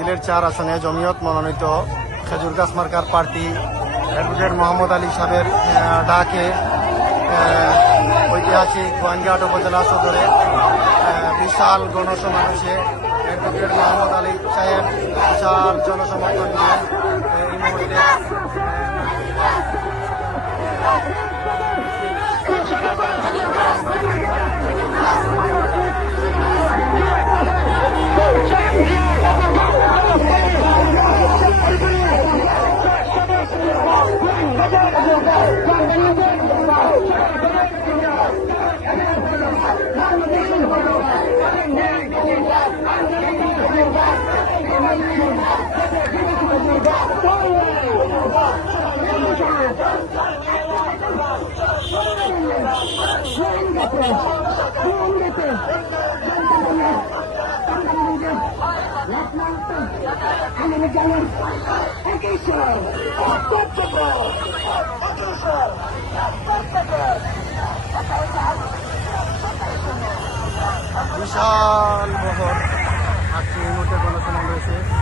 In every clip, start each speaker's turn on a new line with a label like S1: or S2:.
S1: চার আসনে জমিয়ত মনোনীত খেজুর গাছ মার্কার প্রার্থী অ্যাডভোকেট মোহাম্মদ আলী সাহেবের ডাকে ঐতিহাসিক গোয়াইনঘাট উপজেলা সদরে বিশাল গণসমাবেশে অ্যাডভোকেট মোহাম্মদ আলী সাহেব বিশাল জনসমর্থন নিয়ে এই মুহূর্তে I'm gonna go in. বিশাল বহর। আজকে এই মুহূর্তে গণসমাবেশে আহ,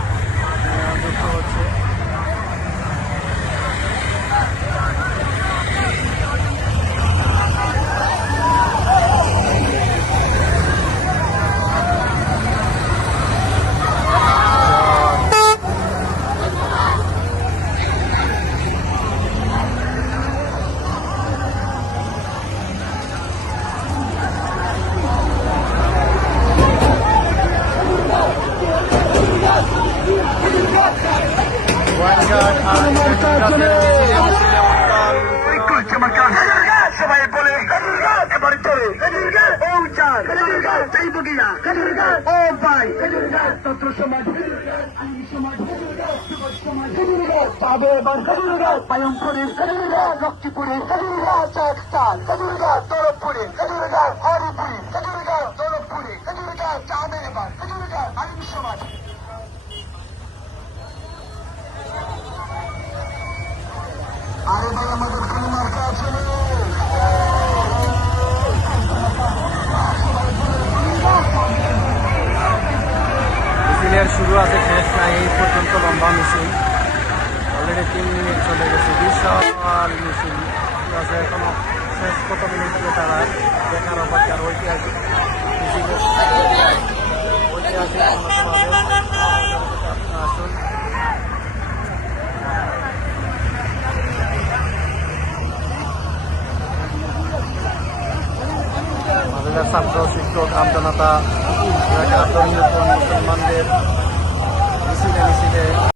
S2: সবাই বলে এবার চলে ও চার সেই বগিয়া ও ভাই তন্ত্র সমাজ লক্ষ্মীপুরে তরফপুরে
S1: শুরু আছে, শেষ নাই, এই পর্যন্ত লম্বা মিছিল অলরেডি তিন মিনিট চলে গেছে। বিশাল মিছিল আছে, এখনও শেষ কত মিনিট তারা দেখার অপেক্ষার ঐতিহাসিক ঐতিহাসিক। আসুন। ছাত্র, শিক্ষক আমজনতা মুসলমানদের 시대 시대